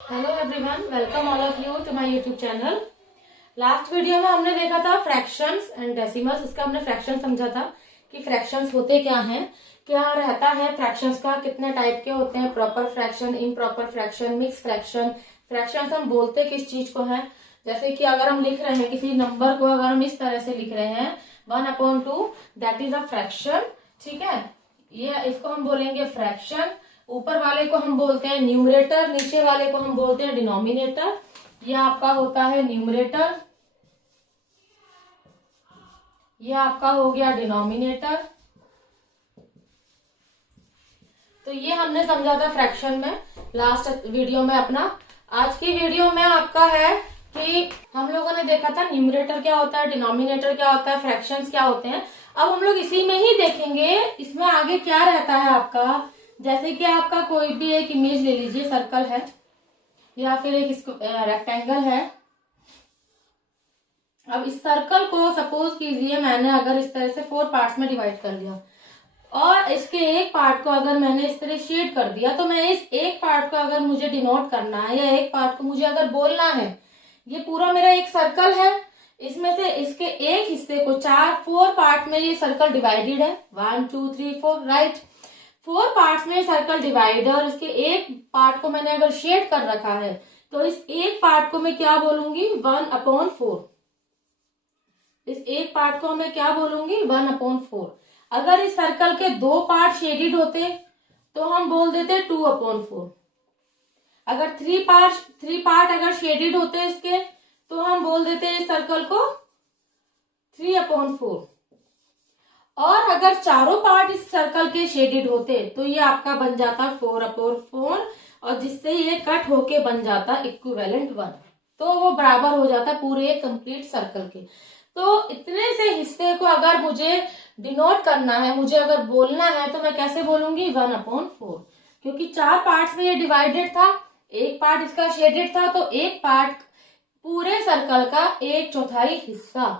Hello everyone, welcome all of you to my YouTube channel. Last video में हमने देखा था फ्रैक्शंस एंड डेसिमल्स। उसका हमने फ्रैक्शन समझा था कि फ्रैक्शंस होते क्या हैं, क्या रहता है फ्रैक्शंस का, कितने टाइप के होते हैं, proper fraction, improper fraction, mix fraction. Fractions हम बोलते किस चीज को है, जैसे कि अगर हम लिख रहे हैं किसी नंबर को, अगर हम इस तरह से लिख रहे हैं 1/2, दैट इज अ फ्रैक्शन। ठीक है, ये इसको हम बोलेंगे फ्रैक्शन। ऊपर वाले को हम बोलते हैं न्यूमरेटर, नीचे वाले को हम बोलते हैं डिनोमिनेटर। ये आपका होता है न्यूमरेटर, ये आपका हो गया डिनोमिनेटर। तो ये हमने समझा था फ्रैक्शन में लास्ट वीडियो में अपना। आज की वीडियो में आपका है कि हम लोगों ने देखा था न्यूमरेटर क्या होता है, डिनोमिनेटर क्या होता है, फ्रैक्शंस क्या होते हैं। अब हम लोग इसी में ही देखेंगे इसमें आगे क्या रहता है आपका। जैसे कि आपका कोई भी एक इमेज ले लीजिए, सर्कल है या फिर एक रेक्टेंगल है। अब इस सर्कल को सपोज कीजिए मैंने अगर इस तरह से 4 पार्ट्स में डिवाइड कर लिया और इसके एक पार्ट को अगर मैंने इस तरह शेड कर दिया, तो मैं इस एक पार्ट को अगर मुझे डिनोट करना है या एक पार्ट को मुझे अगर बोलना है, ये पूरा मेरा एक सर्कल है, इसमें से इसके एक हिस्से को 4 पार्ट में ये सर्कल डिवाइडेड है, 1 2 3 4, राइट। 4 पार्ट्स में सर्कल डिवाइड है और इसके एक पार्ट को मैंने अगर शेड कर रखा है, तो इस एक पार्ट को मैं क्या बोलूंगी, 1/4। इस एक पार्ट को मैं क्या बोलूंगी, 1/4। अगर इस सर्कल के 2 पार्ट शेडिड होते तो हम बोल देते 2/4। अगर 3 पार्ट अगर शेडिड होते इसके, तो हम बोल देते इस सर्कल को 3/4। और अगर चारों पार्ट इस सर्कल के शेडिड होते तो ये आपका बन जाता 4/4, और जिससे ये कट होके बन जाता इक्विवेलेंट 1। तो वो बराबर हो जाता पूरे कंप्लीट सर्कल के। तो इतने से हिस्से को अगर मुझे डिनोट करना है, मुझे अगर बोलना है, तो मैं कैसे बोलूंगी, 1/4। क्योंकि 4 पार्ट्स में ये डिवाइडेड था, एक पार्ट इसका शेडेड था, तो एक पार्ट पूरे सर्कल का 1/4 हिस्सा,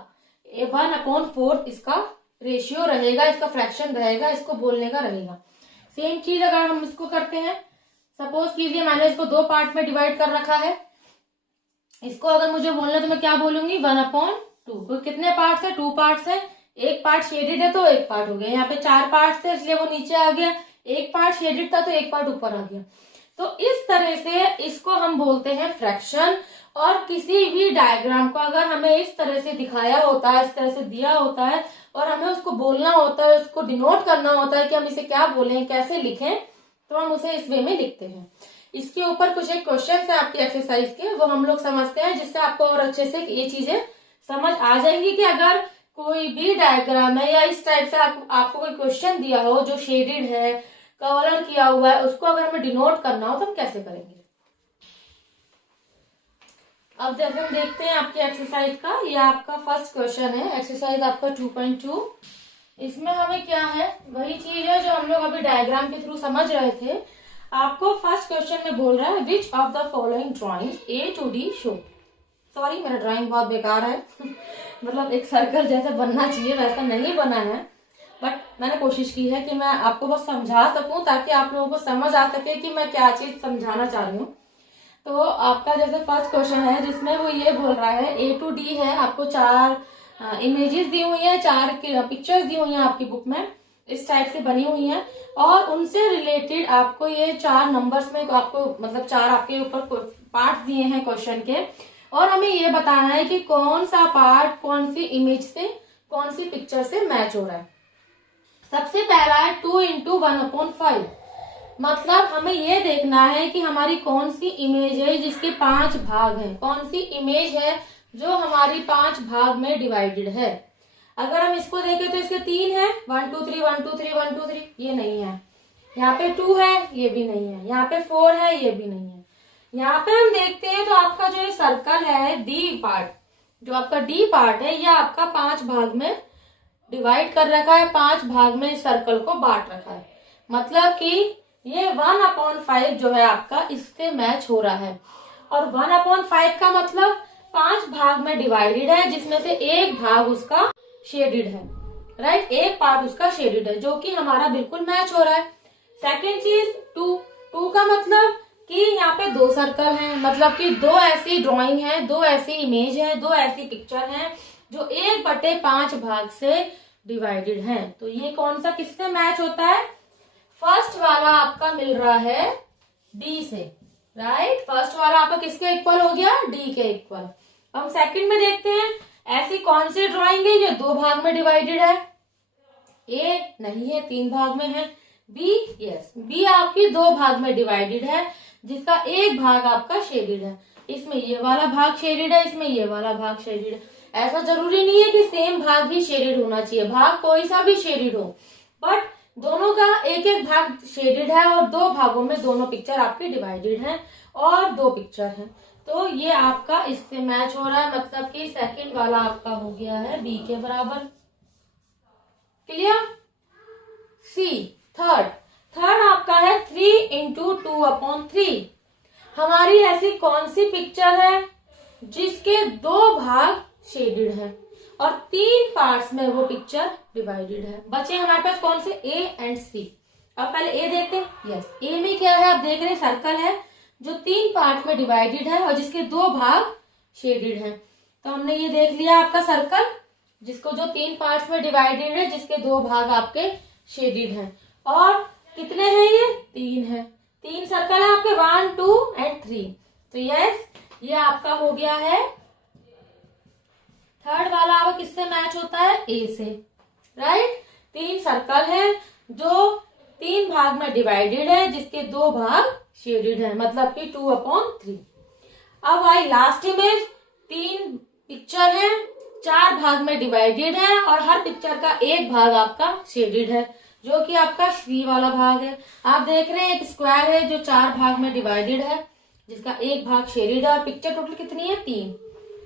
1/4 इसका रेशियो रहेगा, इसका फ्रैक्शन रहेगा, इसको बोलने का रहेगा। सेम चीज अगर हम इसको करते हैं, सपोज कीजिए मैंने इसको 2 पार्ट में डिवाइड कर रखा है, इसको अगर मुझे बोलना है तो मैं क्या बोलूंगी, 1/2। तो कितने पार्ट्स है, 2 पार्ट्स है, एक पार्ट शेडेड है तो एक पार्ट हो गया। यहाँ पे 4 पार्ट्स थे इसलिए वो नीचे आ गया, एक पार्ट शेडेड था तो एक पार्ट ऊपर आ गया। तो इस तरह से इसको हम बोलते हैं फ्रैक्शन। और किसी भी डायग्राम को अगर हमें इस तरह से दिखाया होता है, इस तरह से दिया होता है, और हमें उसको बोलना होता है, उसको डिनोट करना होता है कि हम इसे क्या बोलें, कैसे लिखें, तो हम उसे इस वे में लिखते हैं। इसके ऊपर कुछ एक क्वेश्चन है आपकी एक्सरसाइज के, वो हम लोग समझते हैं, जिससे आपको और अच्छे से ये चीजें समझ आ जाएंगी कि अगर कोई भी डायग्राम है या इस टाइप से आपको कोई क्वेश्चन दिया हो जो शेडेड है, कलर किया हुआ है, उसको अगर हमें डिनोट करना हो तो हम कैसे करेंगे। अब जैसे हम देखते हैं आपकी एक्सरसाइज का, ये आपका फर्स्ट क्वेश्चन है, एक्सरसाइज आपका 2.2। इसमें हमें क्या है, वही चीज है जो हम लोग अभी डायग्राम के थ्रू समझ रहे थे। आपको फर्स्ट क्वेश्चन में बोल रहा है which of the following drawings A to D show. Sorry, मेरा ड्राइंग बहुत बेकार है मतलब एक सर्कल जैसे बनना चाहिए वैसा नहीं बना है, बट मैंने कोशिश की है कि मैं आपको बस समझा सकूं ताकि आप लोगों को समझ आ सके कि मैं क्या चीज समझाना चाह रही हूँ। तो आपका जैसे फर्स्ट क्वेश्चन है जिसमें वो ये बोल रहा है A to D है, आपको 4 इमेजेस दी हुई है, 4 पिक्चर्स दी हुई है आपकी बुक में, इस टाइप से बनी हुई है, और उनसे रिलेटेड आपको ये 4 नंबर्स में आपको मतलब 4 आपके ऊपर पार्ट दिए हैं क्वेश्चन के, और हमें ये बताना है कि कौन सा पार्ट कौन सी इमेज से, कौन सी पिक्चर से मैच हो रहा है। सबसे पहला है 2 × 1/5। मतलब हमें ये देखना है कि हमारी कौन सी इमेज है जिसके 5 भाग हैं, कौन सी इमेज है जो हमारी 5 भाग में डिवाइडेड है। अगर हम इसको देखें तो इसके 3 है, 1 2 3 1 2 3 1 2 3, ये नहीं है। यहाँ पे 2 है, ये भी नहीं है। यहाँ पे 4 है, ये भी नहीं है। यहाँ पे हम देखते हैं तो आपका जो ये सर्कल है डी पार्ट, जो आपका डी पार्ट है, ये आपका 5 भाग में डिवाइड कर रखा है, 5 भाग में इस सर्कल को बांट रखा है। मतलब कि ये 1/5 जो है आपका इससे मैच हो रहा है। और 1/5 का मतलब 5 भाग में डिवाइडेड है, जिसमें से एक भाग उसका शेडेड है, राइट। एक पार्ट उसका शेडेड है जो कि हमारा बिल्कुल मैच हो रहा है। सेकेंड चीज 2 का मतलब कि यहाँ पे दो सर्कल हैं, मतलब कि दो ऐसी ड्राइंग है, दो ऐसी इमेज है, दो ऐसी पिक्चर है जो 1/5 भाग से डिवाइडेड है। तो ये कौन सा किससे मैच होता है? फर्स्ट वाला आपका मिल रहा है डी से, राइट। फर्स्ट वाला आपका किसके इक्वल हो गया? डी के इक्वल। अब हम सेकंड में देखते हैं, ऐसी कौन सी ड्राइंग है जो 2 भाग में डिवाइडेड है? ए नहीं है, 3 भाग में है। बी, यस, बी आपकी 2 भाग में डिवाइडेड है, जिसका एक भाग आपका शेडेड है। इसमें ये वाला भाग शेडेड है, इसमें ये वाला भाग शेडेड है। ऐसा जरूरी नहीं है कि सेम भाग ही शेडेड होना चाहिए, भाग कोई सा भी शेडेड हो, बट दोनों का एक एक भाग शेडेड है और 2 भागों में दोनों पिक्चर आपकी डिवाइडेड हैं और 2 पिक्चर हैं। तो ये आपका इससे मैच हो रहा है, मतलब कि सेकंड वाला आपका हो गया है बी के बराबर। क्लियर? सी, थर्ड आपका है 3 × 2/3। हमारी ऐसी कौन सी पिक्चर है जिसके 2 भाग शेडेड है और 3 पार्ट्स में वो पिक्चर डिवाइडेड है? बचे हमारे पास कौन से? ए एंड सी। अब पहले ए देखते हैं। यस, ए में क्या है? आप देख रहे हैं सर्कल है जो 3 पार्ट में डिवाइडेड है और जिसके 2 भाग शेडेड है। तो हमने ये देख लिया आपका सर्कल जिसको जो 3 पार्ट्स में डिवाइडेड है, जिसके 2 भाग आपके शेडेड हैं। और कितने हैं ये? 3 है। 3 सर्कल है आपके, 1, 2 एंड 3। तो यस, ये आपका हो गया है थर्ड वाला। आपका किससे मैच होता है? ए से, राइट। 3 सर्कल है जो 3 भाग में डिवाइडेड है, जिसके 2 भाग शेडेड है, मतलब कि 2/3। अब आई लास्ट इमेज। 3 पिक्चर है, 4 भाग में डिवाइडेड है और हर पिक्चर का एक भाग आपका शेडेड है, जो कि आपका सी वाला भाग है। आप देख रहे हैं एक स्क्वायर है जो 4 भाग में डिवाइडेड है, जिसका एक भाग शेडेड है और पिक्चर टोटल कितनी है? 3,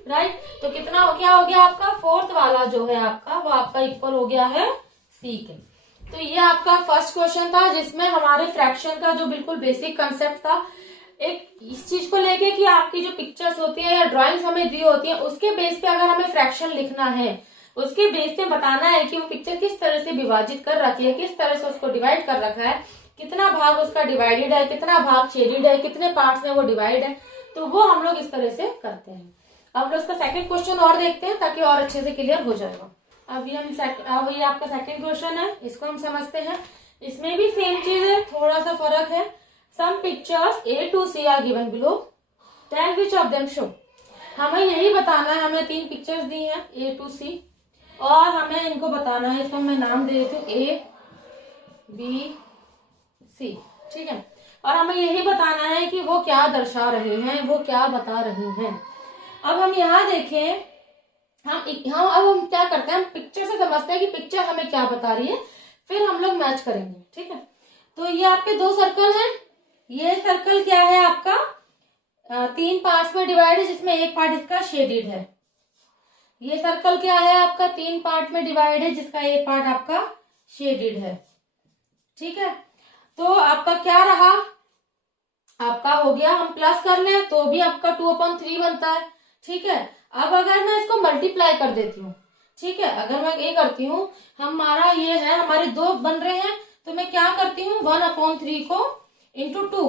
राइट। तो कितना क्या हो गया आपका? फोर्थ वाला जो है आपका, वो आपका इक्वल हो गया है सी के। तो ये आपका फर्स्ट क्वेश्चन था, जिसमें हमारे फ्रैक्शन का जो बिल्कुल बेसिक कंसेप्ट था, एक इस चीज को लेके कि आपकी जो पिक्चर्स होती है या ड्राइंग्स हमें दी होती है, उसके बेस पे अगर हमें फ्रैक्शन लिखना है, उसके बेस पे बताना है कि वो पिक्चर किस तरह से विभाजित कर रखी है, किस तरह से उसको डिवाइड कर रखा है, कितना भाग उसका डिवाइडेड है, कितना भाग शेडेड है, कितने पार्ट्स में वो डिवाइड है। तो वो हम लोग इस तरह से करते हैं। अब लोग इसका सेकंड क्वेश्चन और देखते हैं ताकि और अच्छे से क्लियर हो जाएगा। अब ये आपका सेकंड क्वेश्चन है, इसको हम समझते हैं। इसमें भी सेम चीज है, थोड़ा सा फर्क है। Some pictures A to C are given below, tell which of them show. हमें यही बताना है, हमें 3 पिक्चर्स दी हैं A to C और हमें इनको बताना है। इसको मैं नाम दे देती हूँ A, B, C, ठीक है। और हमें यही बताना है कि वो क्या दर्शा रहे हैं, वो क्या बता रहे हैं। अब हम यहाँ देखें, अब हम क्या करते हैं, हम पिक्चर से समझते हैं कि पिक्चर हमें क्या बता रही है, फिर हम लोग मैच करेंगे, ठीक है। तो ये आपके 2 सर्कल हैं। ये सर्कल क्या है आपका? 3 पार्ट्स में डिवाइड है, जिसमें एक पार्ट इसका शेडेड है। ये सर्कल क्या है आपका? 3 पार्ट में डिवाइड है, जिसका एक पार्ट आपका शेडेड है, ठीक है। तो आपका क्या रहा? आपका हो गया, हम प्लस कर लें तो भी आपका 2/3 बनता है, ठीक है। अब अगर मैं इसको मल्टीप्लाई कर देती हूँ, ठीक है, अगर मैं ये करती हूँ, हमारा ये है, हमारे 2 बन रहे हैं, तो मैं क्या करती हूँ, 1/3 को × 2,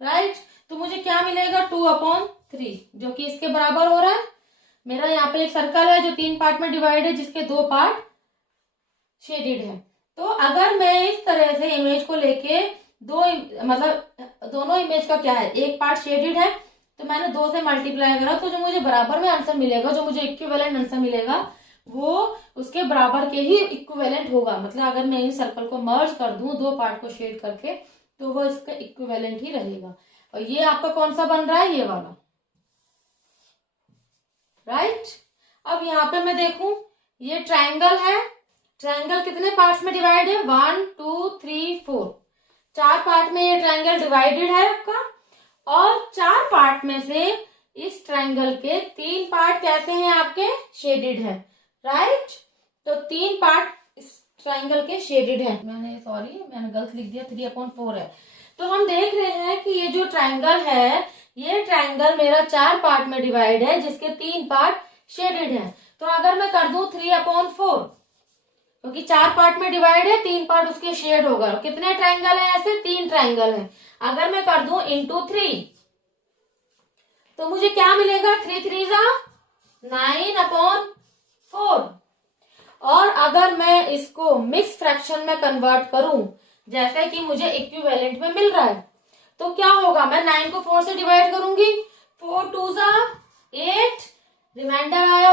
राइट। तो मुझे क्या मिलेगा? 2/3, जो कि इसके बराबर हो रहा है। मेरा यहाँ पे एक सर्कल है जो 3 पार्ट में डिवाइड है, जिसके 2 पार्ट शेडेड है। तो अगर मैं इस तरह से इमेज को लेके मतलब दोनों इमेज का क्या है, एक पार्ट शेडेड है, तो मैंने 2 से मल्टीप्लाई करा, तो जो मुझे बराबर में आंसर मिलेगा, जो मुझे इक्विवेलेंट आंसर मिलेगा, वो उसके बराबर के ही इक्विवेलेंट होगा। मतलब अगर मैं इन सर्कल को मर्ज कर दूं 2 पार्ट को शेड करके, तो वो इसका इक्विवेलेंट ही रहेगा। और ये आपका कौन सा बन रहा है? ये वाला, राइट। अब यहाँ पे मैं देखूं, ये ट्राइंगल है। ट्राइंगल कितने पार्ट्स में डिवाइड है? 1, 2, 3, 4, 4 पार्ट में ये ट्राइंगल डिवाइडेड है आपका। और 4 पार्ट में से इस ट्राइंगल के 3 पार्ट कैसे हैं आपके? शेडेड है, राइट। तो 3 पार्ट इस ट्राइंगल के शेडेड है। मैंने गलत लिख दिया, 3/4 है। तो हम देख रहे हैं कि ये जो ट्राइंगल है, ये ट्राइंगल मेरा 4 पार्ट में डिवाइड है, जिसके 3 पार्ट शेडेड है। तो अगर मैं कर दूं 3/4, क्योंकि 4 पार्ट में डिवाइड है, 3 पार्ट उसके शेड होगा। कितने ट्राइंगल है ऐसे? 3 ट्राइंगल है। अगर मैं कर दूं इंटू 3 तो मुझे क्या मिलेगा? 3 3 जा 9/4। और अगर मैं इसको मिक्स फ्रैक्शन में कन्वर्ट करूं, जैसे कि मुझे इक्विवेलेंट में मिल रहा है, तो क्या होगा? मैं 9 को 4 से डिवाइड करूंगी, 4 2 जा 8, रिमाइंडर आया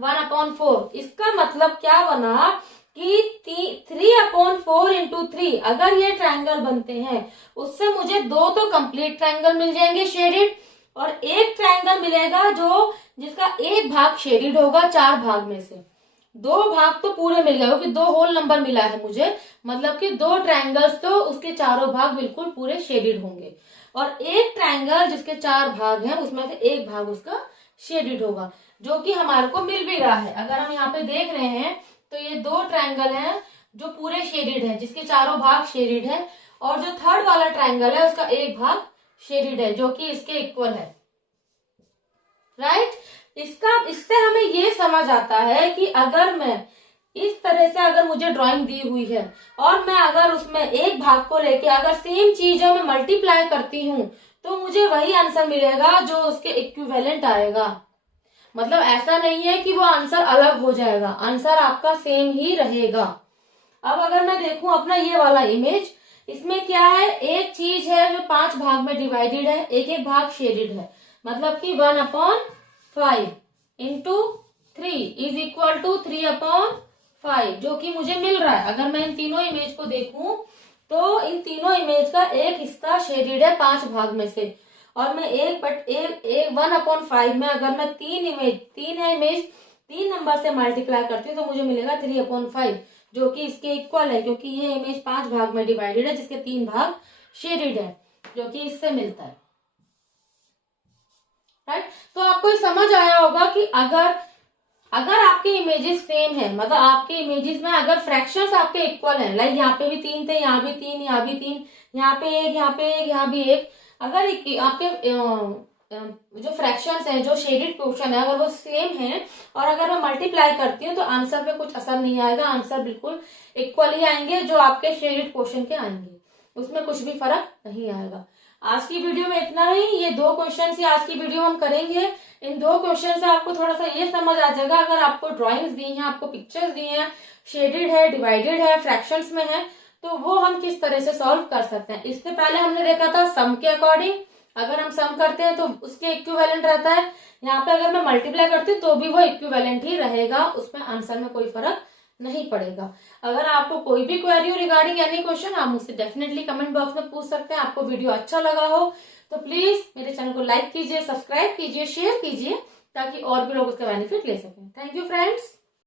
1/4। इसका मतलब क्या बना कि 3/4 इंटू 3 अगर ये ट्राइंगल बनते हैं, उससे मुझे 2 तो कंप्लीट ट्राइंगल मिल जाएंगे शेडेड, और एक ट्राइंगल मिलेगा जिसका एक भाग शेडेड होगा 4 भाग में से। 2 भाग तो पूरे मिल गए, क्योंकि 2 होल नंबर मिला है मुझे, मतलब कि 2 ट्राइंगल्स तो उसके चारों भाग बिल्कुल पूरे शेडेड होंगे, और एक ट्राइंगल जिसके 4 भाग हैं उसमें से एक भाग उसका शेडेड होगा, जो कि हमारे को मिल भी रहा है। अगर हम यहाँ पे देख रहे हैं तो ये 2 ट्राइंगल हैं जो पूरे शेडेड है, जिसके चारों भाग शेडेड है, और जो थर्ड वाला ट्राइंगल है उसका एक भाग शेडेड है, जो कि इसके इक्वल है। राइट? इससे हमें ये समझ आता है कि अगर मैं इस तरह से, अगर मुझे ड्राइंग दी हुई है और मैं अगर उसमें एक भाग को लेके अगर सेम चीजों में मल्टीप्लाई करती हूँ, तो मुझे वही आंसर मिलेगा जो उसके इक्विवेलेंट आएगा। मतलब ऐसा नहीं है कि वो आंसर अलग हो जाएगा, आंसर आपका सेम ही रहेगा। अब अगर मैं देखूं अपना ये वाला इमेज, इसमें क्या है? एक चीज है जो 5 भाग में डिवाइडेड है, एक एक भाग शेडेड है, मतलब कि 1/5 इंटू 3 इज इक्वल टू 3/5, जो कि मुझे मिल रहा है। अगर मैं इन तीनों इमेज को देखूं तो इन तीनों इमेज का एक हिस्सा शेडेड है 5 भाग में से, और मैं 1/5 में अगर मैं 3 है इमेज 3 नंबर से मल्टीप्लाई करती हूँ तो मुझे मिलेगा 3/5, जो कि इसके इक्वल है, क्योंकि ये इमेज 5 भाग में डिवाइडेड है जिसके 3 भाग शेडेड है, जो कि इससे मिलता है। राइट? तो आपको ये समझ आया होगा कि अगर आपके इमेजेस सेम है, मतलब आपके इमेजेस में अगर फ्रैक्शंस आपके इक्वल हैं, लाइक यहाँ पे भी 3 थे, यहाँ भी 3, यहाँ भी 3, यहाँ पे 1, यहाँ पे 1, यहाँ भी 1, अगर आपके जो फ्रैक्शंस हैं, जो शेडेड पोर्शन है, अगर वो सेम है और अगर मैं मल्टीप्लाई करती हूँ तो आंसर पे कुछ असर नहीं आएगा, आंसर बिल्कुल इक्वल ही आएंगे जो आपके शेडेड पोर्शन के आएंगे, उसमें कुछ भी फर्क नहीं आएगा। आज की वीडियो में इतना ही। ये 2 क्वेश्चन ही आज की वीडियो हम करेंगे। इन 2 क्वेश्चन से आपको थोड़ा सा ये समझ आ जाएगा, अगर आपको ड्राइंग्स दी हैं, आपको पिक्चर्स दी हैं, शेडेड है, डिवाइडेड है, फ्रैक्शंस में है, तो वो हम किस तरह से सॉल्व कर सकते हैं। इससे पहले हमने देखा था सम के अकॉर्डिंग, अगर हम सम करते हैं तो उसके इक्विवेलेंट रहता है। यहाँ पे अगर मैं मल्टीप्लाई करती हूँ तो भी वो इक्विवेलेंट ही रहेगा, उसमें आंसर में कोई फर्क नहीं पड़ेगा। अगर आपको कोई भी क्वेरी हो रिगार्डिंग एनी क्वेश्चन, आप मुझसे डेफिनेटली कमेंट बॉक्स में पूछ सकते हैं। आपको वीडियो अच्छा लगा हो तो प्लीज मेरे चैनल को लाइक कीजिए, सब्सक्राइब कीजिए, शेयर कीजिए, ताकि और भी लोग उसका बेनिफिट ले सकें। Thank you friends.